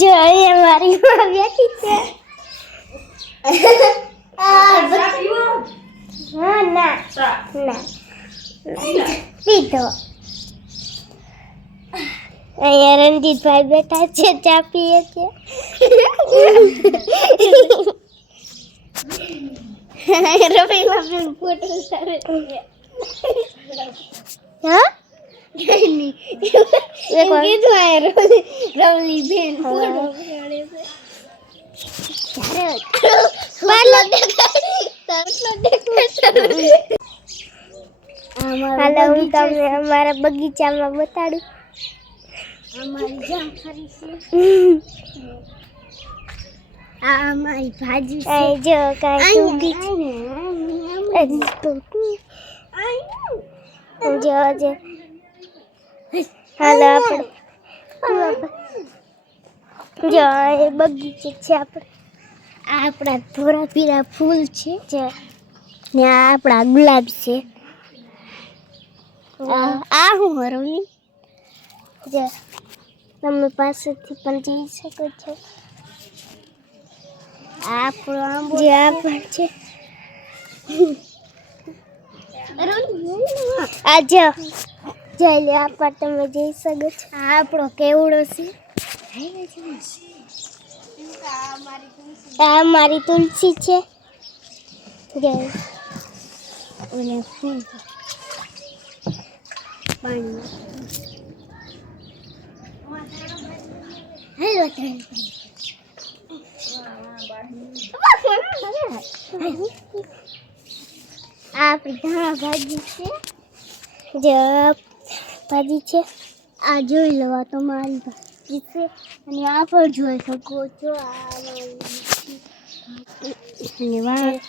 જો અહીંયા મારી માં બેઠી છે. હા ના ના પીધો. અહીંયા રણજીતભાઈ બેઠા છે, ચા પીએ છે. રવિમાં બેન ફોટો સારે છે. હા કીધું આ રવલી બેન ફોટો પાડે છે. હાલો હું તમને અમારા બગીચામાં બતાડું. અમારી જામફળી છે. આ અમારી ભાજી છે. જો કાંઈ ઉગી છે. જો જે હાલો આપણે જો એ બગીચો છે આપણે. આ આપણા ધોરા પીળા ફૂલ છે. જે ને આ આપણા ગુલાબ છે. આ હું હરવની જે તમે પાસેથી પણ જઈ શકો છો. આ આપણો આંબો જે આ પણ છે. આ જો જઈ લે આ પર તમે જઈ શકો છો. આ આપણો કેવડો છે. આ મારી તુલસી છે. જય ઓલે ફૂલ પાણી હેલો આપણી ધાણા ભાજી છે. જે ભાજી છે આ જોઈ લો. આ તો મારી ભાજી છે અને આ પણ જોઈ શકો છો. આ અને